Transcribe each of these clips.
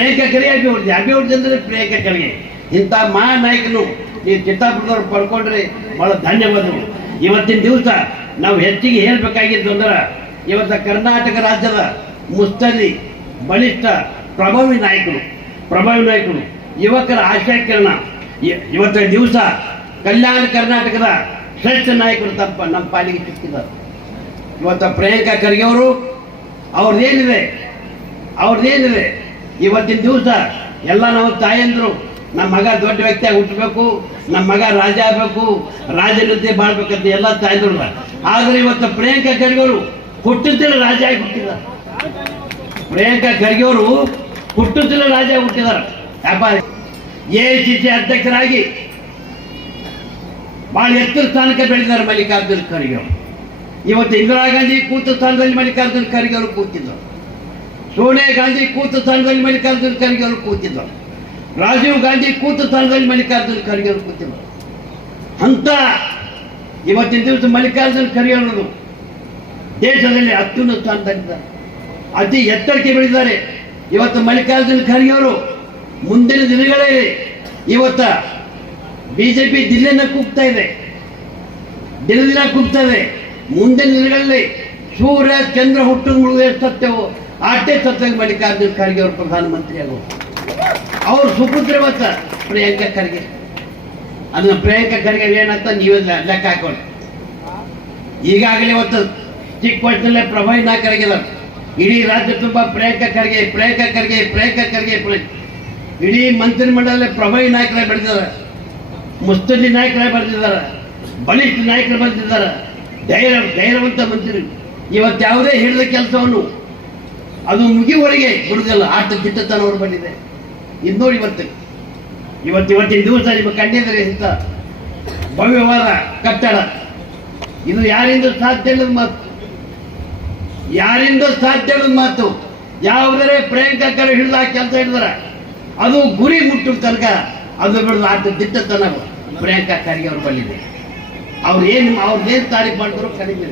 ಪ್ರಿಯಾಂಕಾ ಖರ್ಗೆ ಅಭಿವೃದ್ಧಿ ಅಂದರೆ ಪ್ರಿಯಾಂಕಾ ಖರ್ಗೆ ಇಂಥ ಮಹಾ ನಾಯಕನು ಈ ಚಿತ್ತಾಪುರದವ್ರು ಪಡ್ಕೊಂಡ್ರೆ ಬಹಳ ಧನ್ಯವಾದಗಳು. ಇವತ್ತಿನ ದಿವಸ ನಾವು ಹೆಚ್ಚಿಗೆ ಹೇಳ್ಬೇಕಾಗಿದ್ದು ಅಂದ್ರೆ ಇವತ್ತು ಕರ್ನಾಟಕ ರಾಜ್ಯದ ಮುಸ್ತದಿ ಬಲಿಷ್ಠ ಪ್ರಭಾವಿ ನಾಯಕರು ಯುವಕರ ಆಶಾಕಿರಣ ಇವತ್ತಿನ ದಿವಸ ಕಲ್ಯಾಣ ಕರ್ನಾಟಕದ ಶ್ರೇಷ್ಠ ನಾಯಕರು ನಮ್ಮ ಪಾಲಿಗೆ ಸಿಕ್ಕಿದ್ದಾರೆ. ಇವತ್ತು ಪ್ರಿಯಾಂಕಾ ಖರ್ಗೆ ಅವರು ಅವ್ರದ್ದೇನಿದೆ ಇವತ್ತಿನ ದಿವಸ ಎಲ್ಲ ನಾವು ತಾಯಂದ್ರು ನಮ್ಮ ಮಗ ದೊಡ್ಡ ವ್ಯಕ್ತಿಯಾಗಿ ಹುಟ್ಟಬೇಕು, ನಮ್ಮ ಮಗ ರಾಜ ಆಗಬೇಕು, ರಾಜನೀತಿ ಮಾಡ್ಬೇಕಂತ ಎಲ್ಲ ತಾಯಂದ್ರು. ಆದ್ರೆ ಇವತ್ತು ಪ್ರಿಯಾಂಕಾ ಖರ್ಗೆ ಅವರು ಹುಟ್ಟಿದ್ರೆ ರಾಜ ಆಗಿ ಹುಟ್ಟಿದ್ದಾರೆ. ಪ್ರಿಯಾಂಕಾ ಖರ್ಗೆ ಅವರು ಹುಟ್ಟಿದ್ರೆ ರಾಜ ಆಗಿ ಹುಟ್ಟಿದ್ದಾರೆ. AICC ಅಧ್ಯಕ್ಷರಾಗಿ ಬಹಳ ಎತ್ತರ ಸ್ಥಾನಕ್ಕೆ ಬೆಳೆದಿದ್ದಾರೆ ಮಲ್ಲಿಕಾರ್ಜುನ ಖರ್ಗೆ ಅವರು. ಇವತ್ತು ಇಂದಿರಾ ಗಾಂಧಿ ಕೂತ ಸ್ಥಾನದಲ್ಲಿ ಮಲ್ಲಿಕಾರ್ಜುನ ಖರ್ಗೆ ಅವರು ಕೂತಿದ್ದರು. ಸೋನಿಯಾ ಗಾಂಧಿ ಕೂತ ಸ್ಥಾನದಲ್ಲಿ ಮಲ್ಲಿಕಾರ್ಜುನ ಖರ್ಗೆ ಅವರು ಕೂತಿದ್ದರು. ರಾಜೀವ್ ಗಾಂಧಿ ಕೂತ ಸ್ಥಾನದಲ್ಲಿ ಮಲ್ಲಿಕಾರ್ಜುನ ಖರ್ಗೆ ಅವರು ಕೂತಿದ್ದರು. ಅಂತ ಇವತ್ತಿನ ದಿವಸ ಮಲ್ಲಿಕಾರ್ಜುನ ಖರ್ಗೆ ಅವರು ದೇಶದಲ್ಲಿ ಅತ್ಯುನ್ನತ ಸ್ಥಾನದಲ್ಲಿದ್ದಾರೆ, ಅತಿ ಎತ್ತರಕ್ಕೆ ಬೆಳೆದಿದ್ದಾರೆ. ಇವತ್ತು ಮಲ್ಲಿಕಾರ್ಜುನ ಖರ್ಗೆ ಅವರು ಮುಂದಿನ ದಿನಗಳಲ್ಲಿ ಇವತ್ತ BJP ದಿಲ್ಲಿನ ಕೂಗ್ತಾ ಇದೆ, ದಿನ ಕೂಗ್ತಾ ಇದೆ. ಮುಂದಿನ ದಿನಗಳಲ್ಲಿ ಸೂರ್ಯ ಚಂದ್ರ ಹುಟ್ಟು ಮುಳುಗು ಸತ್ಯವೋ ಆಟೆ ಸತ್ಯ ಮಲ್ಲಿಕಾರ್ಜುನ ಖರ್ಗೆ ಅವರು ಪ್ರಧಾನಮಂತ್ರಿ ಆಗೋರು. ಅವ್ರ ಸುಪುತ್ರ ಇವತ್ತ ಪ್ರಿಯಾಂಕಾ ಖರ್ಗೆ. ಅದನ್ನ ಪ್ರಿಯಾಂಕಾ ಖರ್ಗೆ ಏನಂತ ನೀವೇ ಲೆಕ್ಕ ಹಾಕೊಳ್ಳಿ. ಈಗಾಗಲೇ ಇವತ್ತು ಚಿಕ್ಕ ವಯಸ್ಸಿನಲ್ಲೇ ಪ್ರಭಾವಿ ನಾಯಕರಾಗಿದ್ದಾರೆ. ಇಡೀ ರಾಜ್ಯ ತುಂಬ ಪ್ರಿಯಾಂಕಾ ಖರ್ಗೆ ಇಡೀ ಮಂತ್ರಿಮಂಡಲದಲ್ಲಿ ಪ್ರಭಾವಿ ನಾಯಕರಾಗಿ ಬೆಳೆದಿದ್ದಾರೆ, ಮುಸ್ತದಿ ನಾಯಕರಾಗಿ ಬೆಳೆದಿದ್ದಾರೆ, ಬಲಿಷ್ಠ ನಾಯಕರು ಬೆಳೆದಿದ್ದಾರೆ, ಧೈರ್ಯವಂತ ಮಂತ್ರಿ. ಇವತ್ತು ಯಾವುದೇ ಹೇಳಿದ ಕೆಲಸವನ್ನು ಅದು ಮುಗಿಯುವವರೆಗೆ ಬಿಡುವುದಿಲ್ಲ. ದಿಟ್ಟತನವರು ಬಂದಿದೆ. ಇದು ನೋಡಿ ಇವತ್ತಿನ ದಿವಸ ನಿಮ್ಮ ಕಂಡಿದ್ರೆ ಇಂಥ ಭವ್ಯವಾದ ಕಟ್ಟಡ ಇದು ಯಾರಿಂದ ಸಾಧ್ಯ ಇಲ್ಲದ ಮಾತು. ಯಾವುದರೆ ಪ್ರಿಯಾಂಕಾ ಖರ್ಗೆ ಹಿಡಿದ ಕೆಲಸ ಹಿಡಿದಾರೆ ಅದು ಗುರಿ ಮುಟ್ಟುವ ತನಕ ಅದು ಬಿಡೋದು ದಿಟ್ಟತನ ಪ್ರಿಯಾಂಕಾ ಖರ್ಗೆ ಅವರು ಬಂದಿದೆ. ಅವ್ರದ್ದೇನು ತಾರೀಫ್ ಮಾಡಿದ್ರು ಕಡಿಮೆ.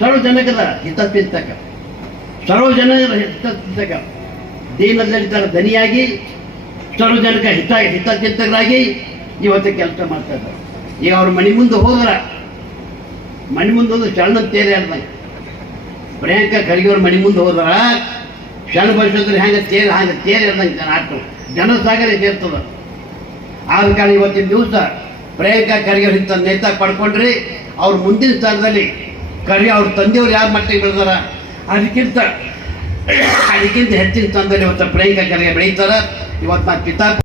ಸರ್ವಜನಕದ ಹಿತಚಿಂತಕ ದೀನದಲಿತರ ಧನಿಯಾಗಿ ಸರ್ವಜನಕ ಹಿತಚಿಂತಕರಾಗಿ ಇವತ್ತು ಕೆಲಸ ಮಾಡ್ತಾ ಇದ್ದಾರೆ. ಈಗ ಅವ್ರ ಮನೆ ಮುಂದೆ ಹೋದ್ರೆ ಶರಣ ತೇರೆ ಅಲ್ದಂಗೆ. ಪ್ರಿಯಾಂಕಾ ಖರ್ಗೆ ಅವ್ರ ಮನೆ ಮುಂದೆ ಹೋದ್ರ ಶರಣ ಬಯಸಿದ್ರೆ ಹಂಗೆ ತೇರೆ ಅಲ್ದಂಗೆ ಜನಸಾಗರ ಸೇರ್ತದ. ಆದ ಕಾರಣ ಇವತ್ತಿನ ದಿವಸ ಪ್ರಿಯಾಂಕಾ ಖರ್ಗೆ ಅವ್ರ ಇಂಥ ನೇತಾ ಪಡ್ಕೊಂಡ್ರಿ ಅವ್ರ ಮುಂದಿನ ಸ್ಥಾನದಲ್ಲಿ ಖರ್ಗೆ ಅವ್ರ ತಂದೆಯವ್ರು ಯಾರ ಮಟ್ಟಿಗೆ ಬೆಳೆದಾರ ಅದಕ್ಕಿಂತ ಹೆಚ್ಚಿನ ಸ್ಥಾನದಲ್ಲಿ ಇವತ್ತು ಪ್ರಿಯಾಂಕಾ ಖರ್ಗೆ ಬೆಳೀತಾರ. ಇವತ್ತು ನಾನು